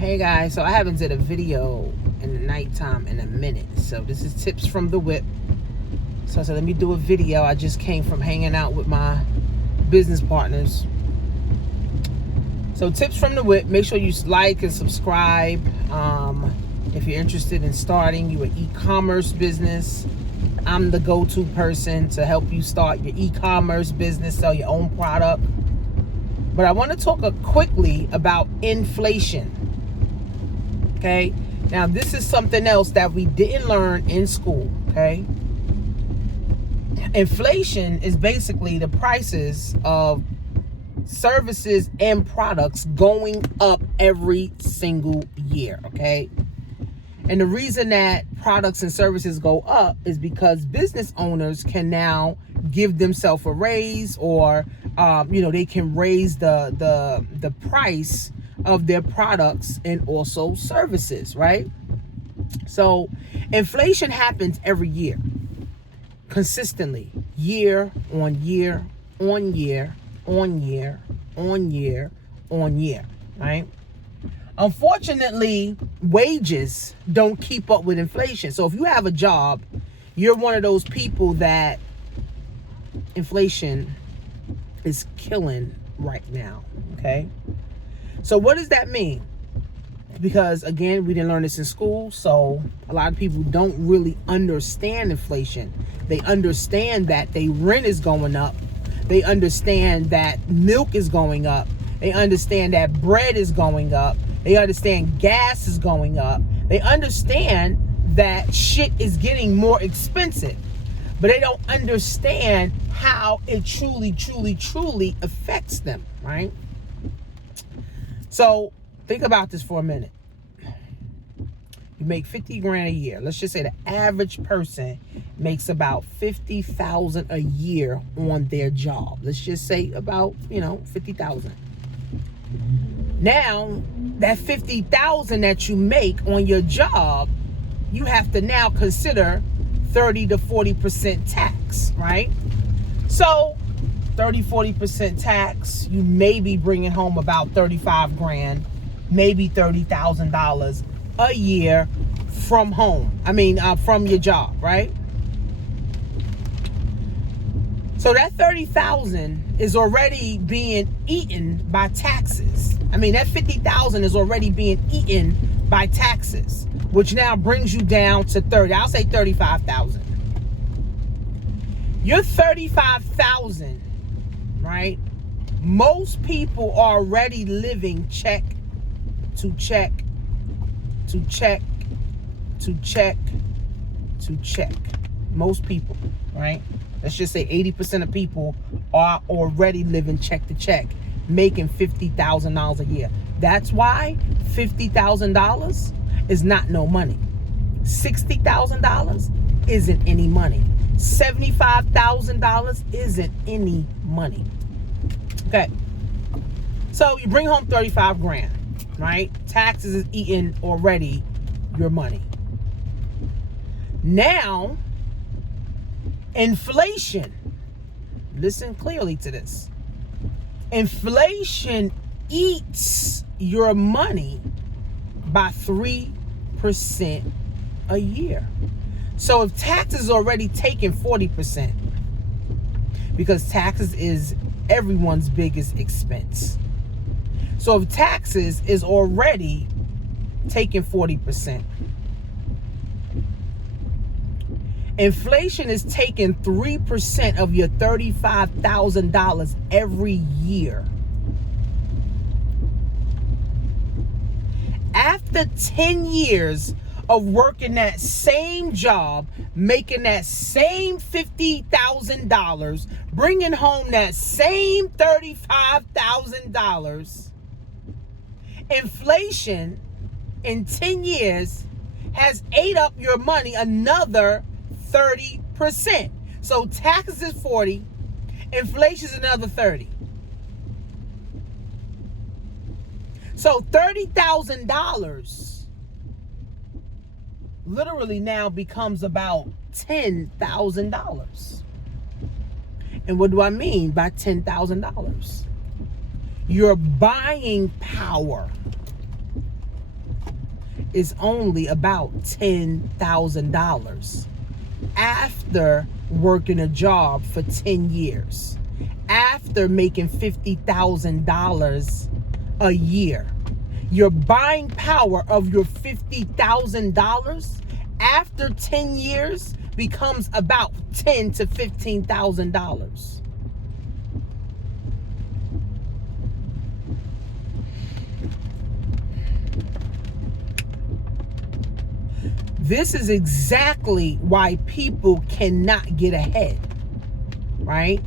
Hey guys, so I haven't did a video in the nighttime in a minute. So this is tips from the whip. So I said, let me do a video. I just came from hanging out with my business partners. So tips from the whip. Make sure you like and subscribe. If you're interested in starting your e-commerce business, I'm the go-to person to help you start your e-commerce business, sell your own product. But I want to talk quickly about inflation. Okay, now this is something else that we didn't learn in school. Okay, inflation is basically the prices of services and products going up every single year. Okay, and the reason that products and services go up is because business owners can now give themselves a raise, or they can raise the price of their products and also services, right? So inflation happens every year, consistently, year on year on year on year on year on year, right? Unfortunately, wages don't keep up with inflation. So if you have a job, you're one of those people that inflation is killing right now, okay? So what does that mean? Because again, we didn't learn this in school, so a lot of people don't really understand inflation. They understand that their rent is going up. They understand that milk is going up. They understand that bread is going up. They understand gas is going up. They understand that shit is getting more expensive. But they don't understand how it truly affects them, right? So think about this for a minute. You make 50 grand a year. Let's just say the average person makes about 50,000 a year on their job. Let's just say about, 50,000. Now, that 50,000 that you make on your job, you have to now consider 30 to 40% tax, right? So 30, 40% tax, you may be bringing home about 35 grand, maybe $30,000 a year from home. From your job, right? So that 30,000 is already being eaten by taxes. That 50,000 is already being eaten by taxes, which now brings you down to 30. I'll say 35,000. You're 35,000, right? Most people are already living check to check to check to check to check. Most people, right? Let's just say 80% of people are already living check to check, making $50,000 a year. That's why $50,000 is not no money. $60,000 isn't any money. $75,000 isn't any money. Okay. So you bring home 35 grand, right? Taxes is eating already your money. Now, inflation. Listen clearly to this. Inflation eats your money by 3% a year. So if taxes is already taking 40%, because taxes is everyone's biggest expense. So if taxes is already taking 40%, inflation is taking 3% of your $35,000 every year. After 10 years of working that same job, making that same $50,000, bringing home that same $35,000, inflation in 10 years has ate up your money another 30%. So taxes is 40, inflation is another 30. So $30,000 literally now becomes about $10,000. And what do I mean by $10,000? Your buying power is only about $10,000 after working a job for 10 years, after making $50,000 a year. Your buying power of your $50,000 after 10 years becomes about $10,000 to $15,000. This is exactly why people cannot get ahead, right?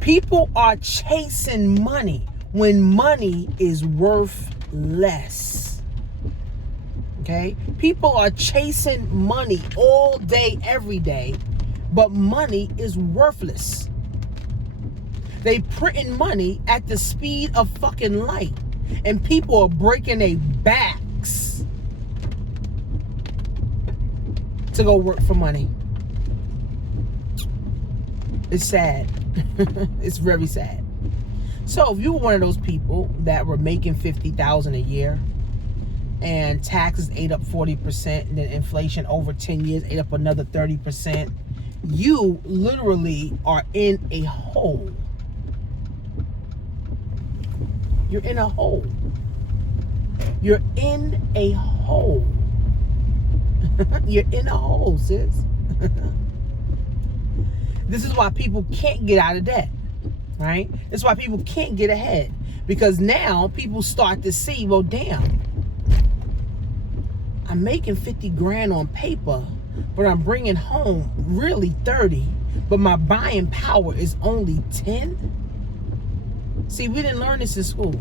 People are chasing money when money is worth less. Okay? People are chasing money all day, every day, but money is worthless. They printing money at the speed of fucking light, and people are breaking their backs to go work for money. It's sad. It's very sad. So if you were one of those people that were making $50,000 a year and taxes ate up 40%, and then inflation over 10 years ate up another 30%, you literally are in a hole. You're in a hole. You're in a hole. You're in a hole, sis. This is why people can't get out of debt, right? That's why people can't get ahead, because now people start to see, well, damn, I'm making 50 grand on paper, but I'm bringing home really 30, but my buying power is only 10. See, we didn't learn this in school.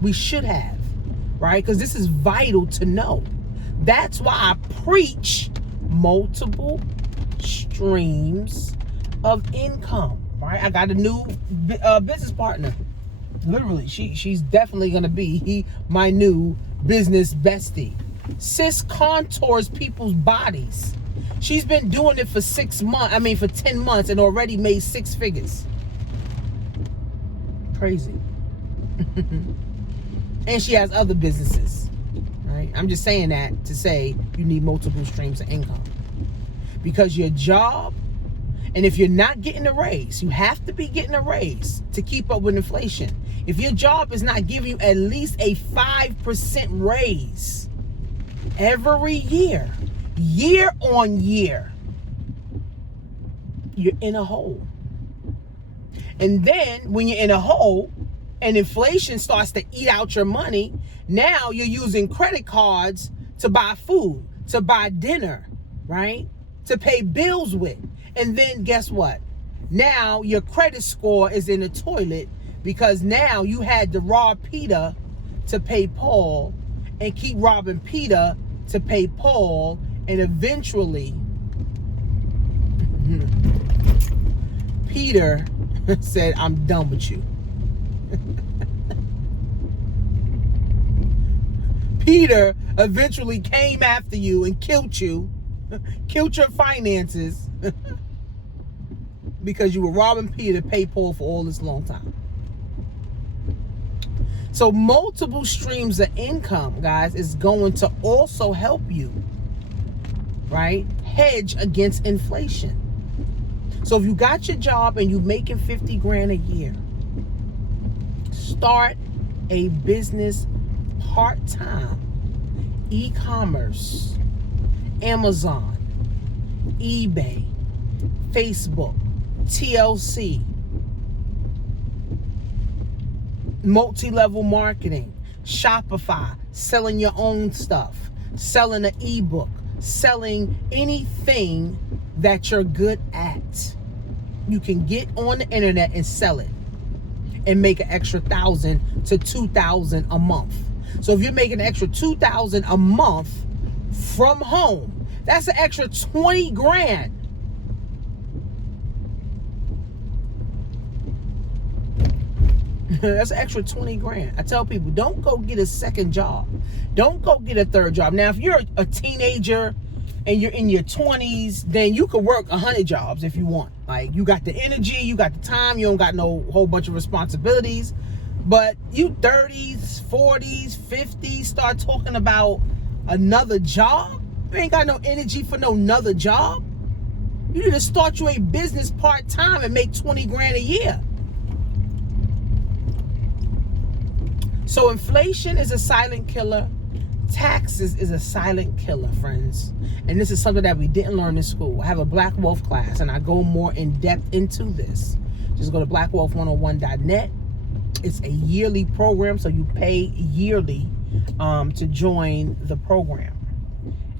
We should have, right? Because this is vital to know. That's why I preach multiple streams of income, right? I got a new business partner. Literally, she's definitely gonna be my new business bestie. Sis contours people's bodies. She's been doing it for 10 months and already made 6 figures. Crazy. And she has other businesses. Right? I'm just saying that to say you need multiple streams of income, because your job, and if you're not getting a raise, you have to be getting a raise to keep up with inflation. If your job is not giving you at least a 5% raise every year, year on year, you're in a hole. And then when you're in a hole and inflation starts to eat out your money, now you're using credit cards to buy food, to buy dinner, right? To pay bills with. And then guess what? Now your credit score is in the toilet, because now you had to rob Peter to pay Paul, and keep robbing Peter to pay Paul, and eventually Peter said, I'm done with you. Peter eventually came after you and killed you, killed your finances, because you were robbing Peter to pay Paul for all this long time. So multiple streams of income, guys, is going to also help you, right, hedge against inflation. So if you got your job and you making 50 grand a year, start a business part-time. E-commerce, Amazon, eBay, Facebook, TLC, multi-level marketing, Shopify, selling your own stuff, selling an ebook, selling anything that you're good at. You can get on the internet and sell it and make an extra $1,000 to $2,000 a month. So if you're making an extra $2,000 a month from home, that's an extra 20 grand. That's an extra 20 grand. I tell people, don't go get a second job. Don't go get a third job. Now, if you're a teenager and you're in your 20s, then you could work 100 jobs if you want. Like, you got the energy, you got the time, you don't got no whole bunch of responsibilities. But you 30s, 40s, 50s start talking about another job. You ain't got no energy for no another job. You need to start you a business part-time and make 20 grand a year. So inflation is a silent killer. Taxes is a silent killer, friends. And this is something that we didn't learn in school. I have a Black Wealth class, and I go more in depth into this. Just go to blackwealth101.net. It's a yearly program, so you pay yearly to join the program.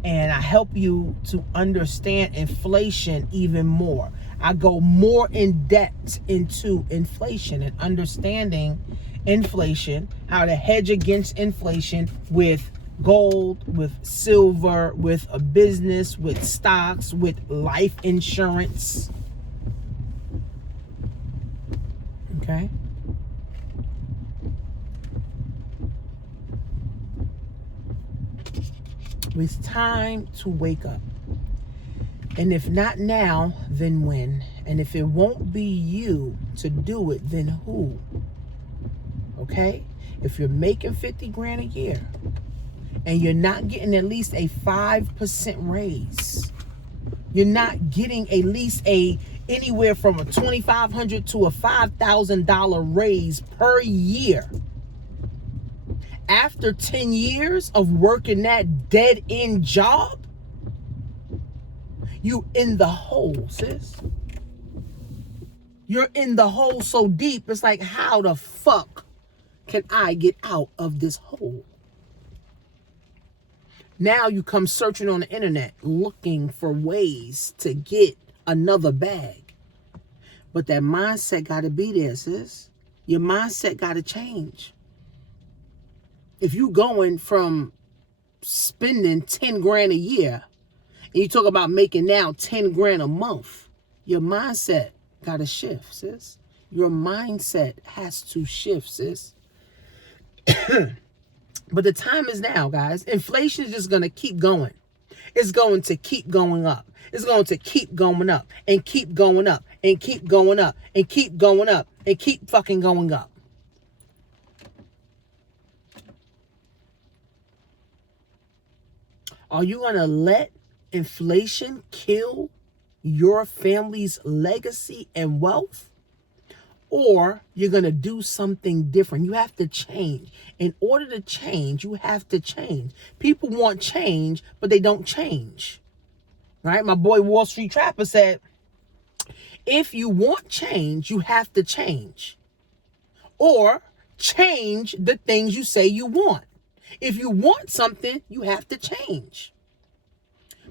And I help you to understand inflation even more. I go more in depth into inflation and understanding inflation, how to hedge against inflation with gold, with silver, with a business, with stocks, with life insurance. Okay? It's time to wake up. And if not now, then when? And if it won't be you to do it, then who? Okay? If you're making 50 grand a year and you're not getting at least a 5% raise, you're not getting at least anywhere from a $2,500 to a $5,000 raise per year. After 10 years of working that dead-end job, you in the hole, sis. You're in the hole so deep, it's like, how the fuck can I get out of this hole? Now you come searching on the internet, looking for ways to get another bag. But that mindset got to be there, sis. Your mindset got to change. If you going from spending 10 grand a year and you talk about making now 10 grand a month, your mindset got to shift, sis. Your mindset has to shift, sis. But the time is now, guys. Inflation is just going to keep going. It's going to keep going up. It's going to keep going up and keep going up and keep going up and keep going up and keep fucking going up. Are you going to let inflation kill your family's legacy and wealth? Or you're going to do something different. You have to change. In order to change, you have to change. People want change, but they don't change. Right? My boy Wall Street Trapper said, if you want change, you have to change. Or change the things you say you want. If you want something, you have to change.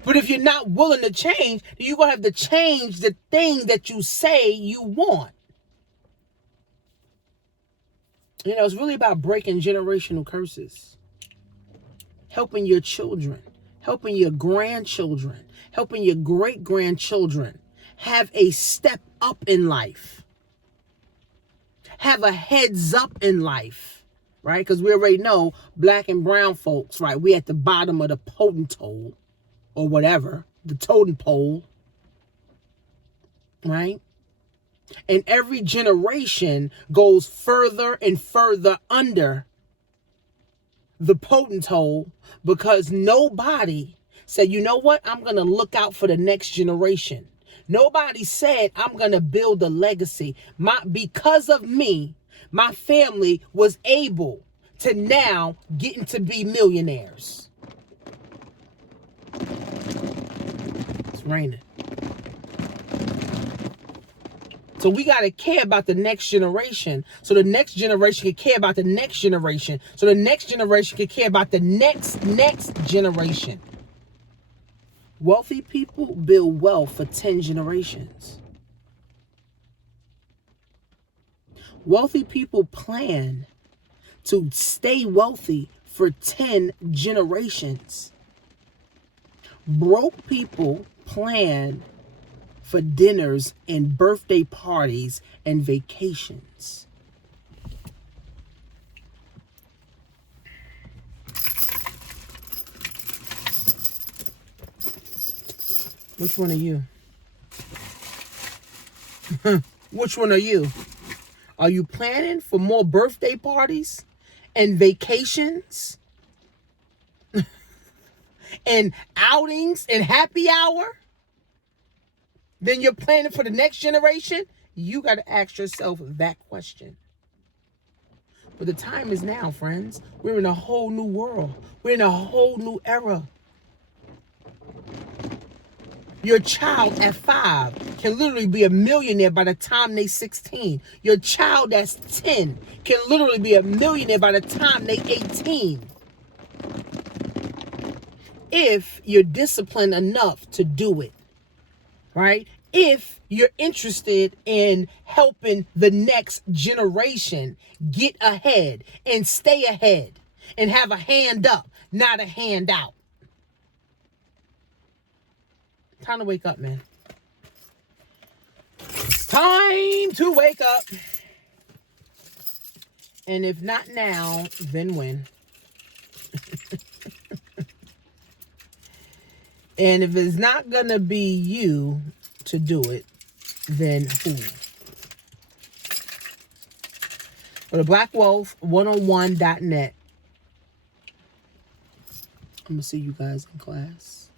But if you're not willing to change, then you're going to have to change the thing that you say you want. You know, it's really about breaking generational curses. Helping your children, helping your grandchildren, helping your great-grandchildren have a step up in life. Have a heads up in life. Right? Because we already know black and brown folks, right? We at the bottom of the totem or whatever, the totem pole, right? And every generation goes further and further under the potentate because nobody said, you know what? I'm going to look out for the next generation. Nobody said, I'm going to build a legacy. Because of me, my family was able to now getting to be millionaires. It's raining. So we got to care about the next generation. So the next generation can care about the next generation. So the next generation can care about the next generation. Wealthy people build wealth for 10 generations. Wealthy people plan to stay wealthy for 10 generations. Broke people plan for dinners and birthday parties and vacations. Which one are you? Which one are you? Are you planning for more birthday parties and vacations and outings and happy hour? Then you're planning for the next generation? You got to ask yourself that question. But the time is now, friends. We're in a whole new world. We're in a whole new era. Your child at 5 can literally be a millionaire by the time they're 16. Your child that's 10 can literally be a millionaire by the time they're 18. If you're disciplined enough to do it, right? If you're interested in helping the next generation get ahead and stay ahead and have a hand up, not a hand out. Time to wake up, man. It's time to wake up. And if not now, then when? And if it's not going to be you to do it, then who? Go to blackwolf101.net. I'm going to see you guys in class.